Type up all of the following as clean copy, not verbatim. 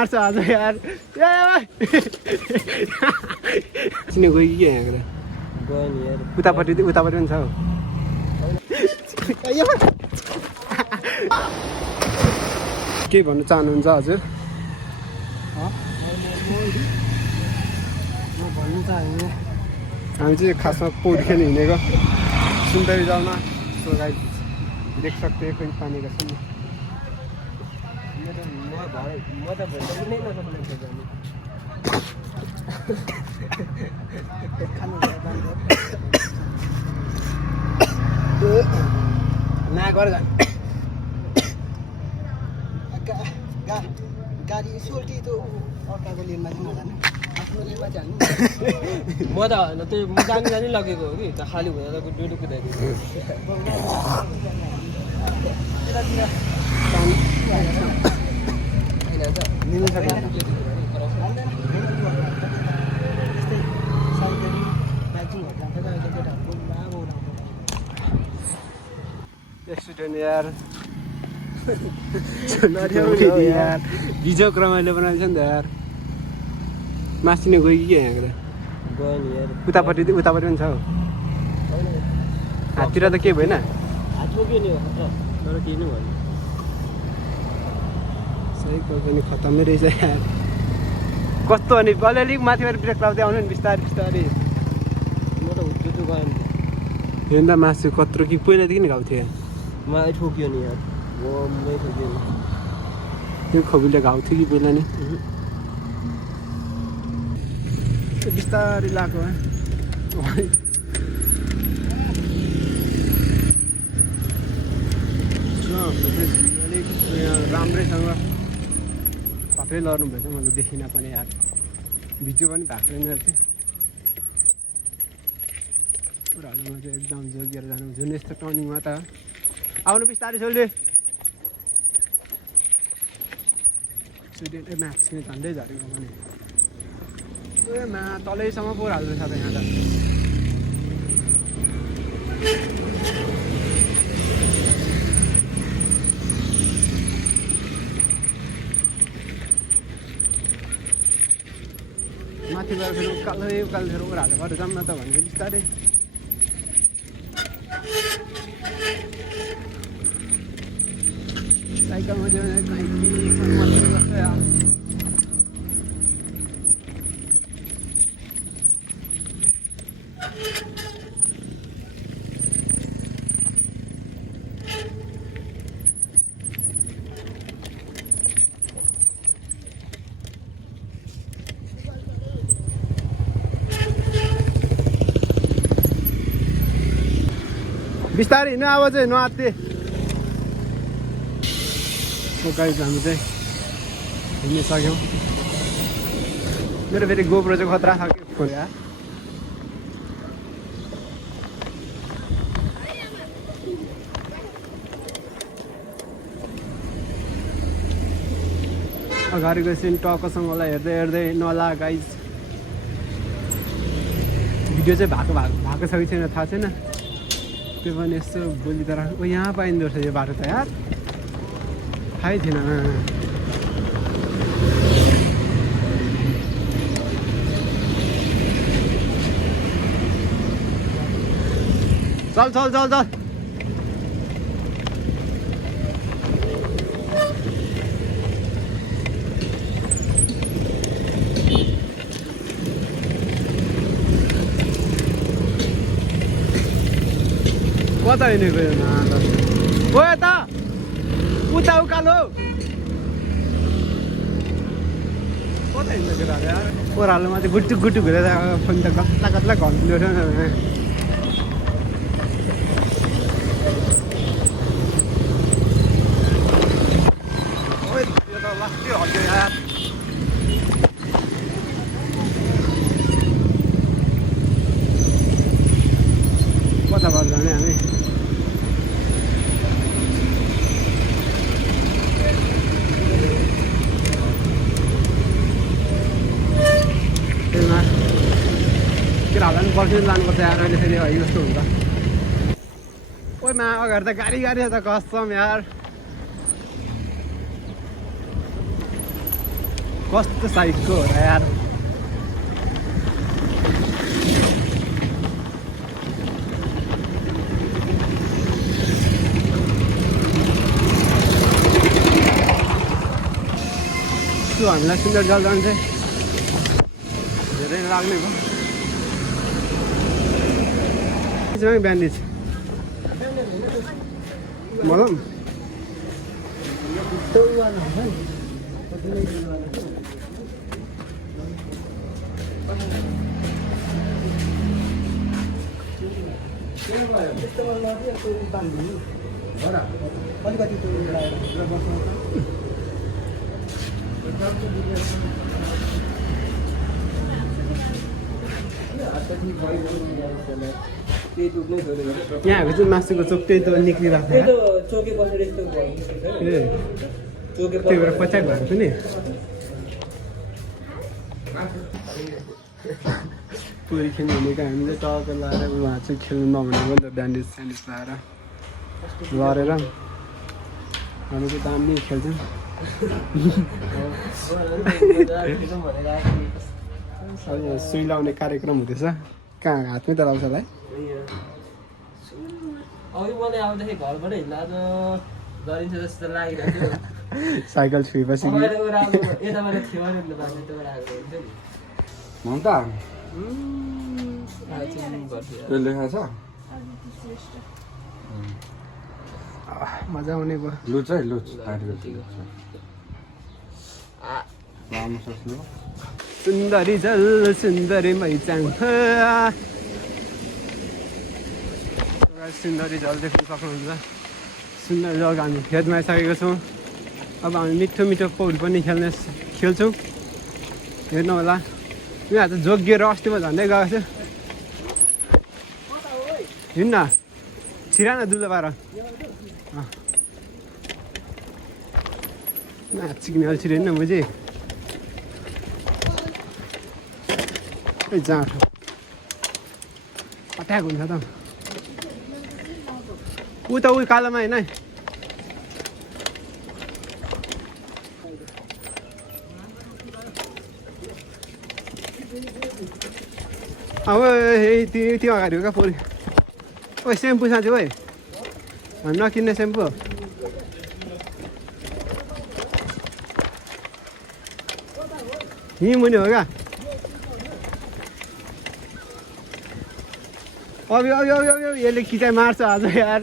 आज यार चिने गयो कि यहाँ गयो नि यार उतापट्टि पनि छ के भन्नु चाहनुहुन्छ हजुर भन्नु चाहन्छु हामी चाहिँ खासमा पौडी खेल्न हिँडेको सुन्दरी जालमा सो गाइस देख सकते हैं कहीं पानी का सुन म त भन्दा पनि नसक्ने छु जानु ना गर गाडी सोल्टी त अर्काको लेनमा चाहिँ नजानु आफ्नो लेनमा जानु म त होइन त्यो म जानी लगेको हो कि त खाली भएर त डुडु कुदाइदिएको मिल्नु सक्दैन एक्सिडेन्ट यार यार बिजोक रमाइलो बनाएछ नि त यार मासिने गयो कि यहाँ गयो नि यार उतापट्टि पनि छ हौ हाततिर त के भएन हात बोक्यो नि तर केही नै भएन सही पनि खतमै रहेछ यार कस्तो अनि अलिअलि माथिबाट ब्रेक लाउँदै आउनु नि बिस्तारै बिस्तारै म त हुच्चुचु गयो नि हेर्नु त मासु कत्रो कि पहिलादेखि नि गएको थियो मलाई ठोक्यो नि यार मै ठोक्यो नि त्यो खबीले घाउ थियो कि पहिला नि बिस्तारै लगाएको अलिक राम्रैसँग सबै लड्नुभएछ मैले देखिनँ पनि यार भिडियो पनि भएको छैन थियो कुराहरूमा चाहिँ एकदम जोगिएर जानु जुन यस्तो टर्निङमा त आउनु बिस्तारै सोल्डे स्टुडेन्ट म्याथ्स नै झन्डै झरेको पनि तलैसम्म पोहोर हाल्दैछ त यहाँ त माथि गएर फेरि उकालै उकालो फेरि ओह्र हालेर गरेर जाऊँ न त भनेको बिस्तारै साइकलमा चाहिँ बिस्तारै हिँड्नु अब चाहिँ नआत्ते गाइस हामी चाहिँ हिँड्न सक्यौँ मेरो फेरि गोप्रो चाहिँ खतरा छ कि फोन यार अगाडिको सिन टक्कसँगलाई हेर्दै हेर्दै नला गाइस भिडियो चाहिँ भएको छ कि छैन थाहा छैन त्यो पनि यस्तो बोली तर ओ यहाँ पाइँदो रहेछ यो बाटो त यार थाहै थिएन चल चल चल चल कता हिँडेको यो ओ यता उता उकालो कता हिँड्दैछ दादा यार ओह्रालोमा चाहिँ गुट्टु गुट्टु घुरेर फोन त कत्ला कत्ला घन्टिलो लाग्थ्यो हल्यो यार कताबाट जाने हामी केटाहरूलाई पनि पर्खिनु जानुपर्छ यार अहिले फेरि है जस्तो हुन्छ ओइ अगाडि त गाडी छ त कसम यार कस्तो साइजको हो र यार हामीलाई सुन्दर जल जान्छ धेरै लाग्ने भयो ब्यान्डेज मलम अलिकति यहाँको चाहिँ मासुको चोक त्यही त निक्लिरहेको छ चोके बसेर यस्तो त्यही भएर पचाक भएको छु नि पुरी खेल्नु भनेको हामीले टाउको लगाएर उहाँ चाहिँ खेल्नु नभनेको नि त ब्यान्डेज स्यान्डेज लगाएर लडेर हामी चाहिँ दामी खेल्छौँ सुई लाउने कार्यक्रम हुँदैछ कहाँ हातमै त लाउँछ होला है मलाई आउँदाखेरि घरबाट हिँड्दा गरिन्छ जस्तो लागिरहेको थियो साइकल छुएपछि ममता लेखा छ मजा आउने भयो लुच है लुच सुन्दरी जल सुन्दरी मैचाङ सुन्दरी जल देख्न सक्नुहुन्छ सुन्दर जग्गा हामी खेतमा आइसकेको छौँ अब हामी मिठो मिठो पौडी पनि खेल्छौँ हेर्नु होला यहाँ त जोगिएर अस्तिमा झन्डै गएको छु हिँड्न छिरा न दुलो पार नाचिकने अल्छी हिँड्न मुझे जाँड अट्याक हुन्छ त ऊ त उयो कालोमा होइन अब त्यो अगाडि हो क्या पोरी ओ सेम्पू साँच्चै है नकिन्ने सेम्पू यहीँ मुनि हो क्या अब यसले खिचाइ मार्छ आज यार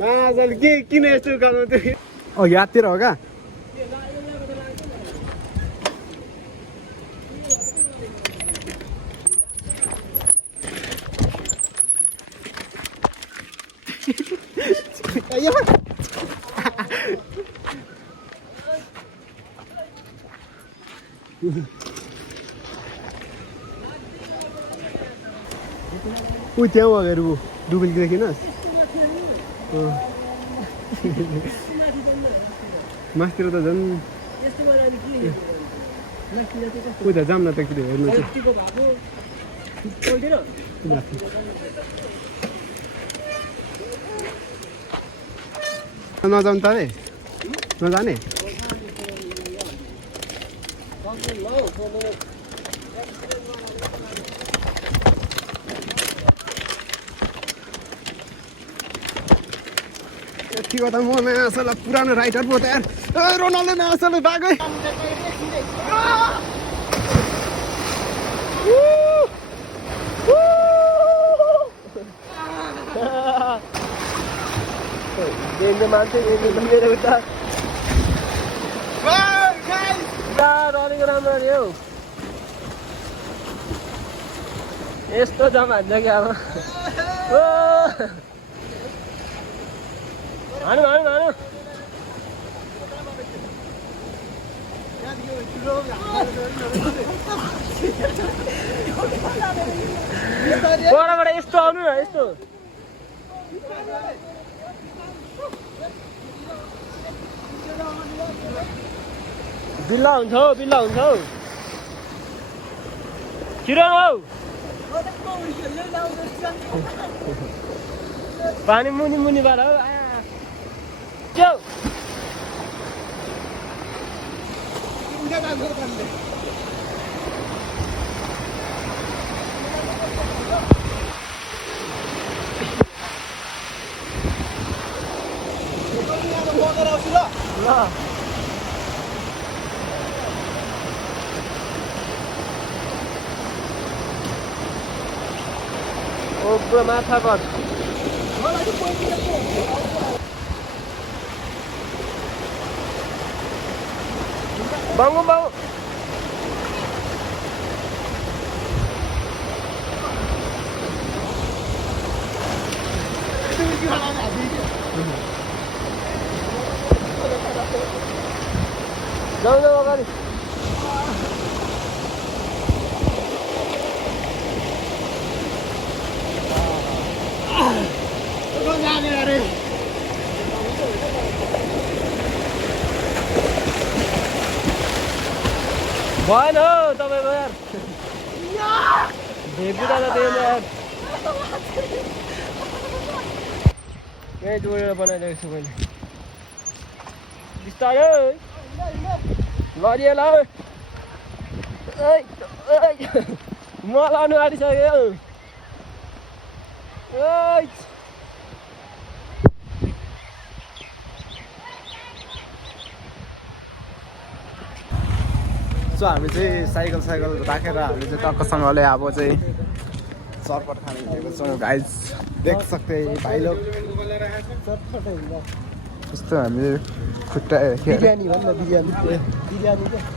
माजल के किन यस्तो गर्नु त्यो ओ यादतिर हो क्या ऊ त्यहाँ अगाडि ऊ डुबेल देखिनस् मासतिर त झन् ऊ त जाम न त कि हेर्नु नजाउनु त रे नजाने के गर्दा म नयाँ पुरानो राइटर पो त यार रोनाल्डो नयाँ बागै मान्छे रनिङ राम्रो अरे हौ यस्तो जम्मा हान्छ क्या अब भानु भानु भानु परबाट यस्तो आउनु न यस्तो बिल्ला हुन्छ हौ किरण हौ पानी मुनि मुनिबाट हो क्या ओ माथाबाट bangun bangun jangan jauh kali भएन हौ तपाईँको यार भेपुरा त त्यही यार यही जोडेर बनाइदिएको छु मैले बिस्तारै गरिएला म लानु आँटिसक्यो सो हामी चाहिँ साइकल राखेर हामी चाहिँ टक्कसँगले अब चाहिँ सर्पट खाने हिँडेको छौँ गाइज देख सक्दै भाइ लोग यस्तो हामी खुट्टा बिरयानी भन्न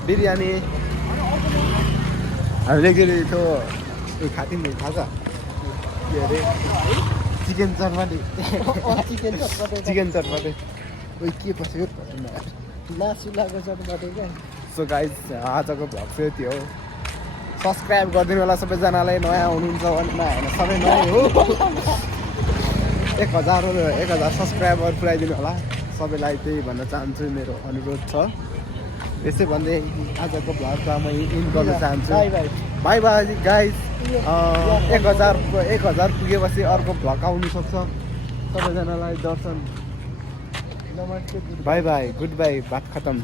बिरयानी हामीले के त्यो खाथ्यौँ नि थाहा छ के अरे चिकन चटपटी चिकन चटपटी के पस्यो मासुलाको चटपटी क्या सो गाइज आजको भ्लग चाहिँ त्यो हो सब्सक्राइब गरिदिनु होला सबैजनालाई नयाँ हुनुहुन्छ भने होइन सबै नयाँ हो 1000 सब्सक्राइबर पुऱ्याइदिनु होला सबैलाई त्यही भन्न चाहन्छु मेरो अनुरोध छ यसै भन्दै आजको भ्लगमा म इन गर्न चाहन्छु बाई बाई गाइज 1000 पुगेपछि अर्को भ्लग आउनुसक्छ सबैजनालाई दर्शन बाई बाई गुड बाई बात खतम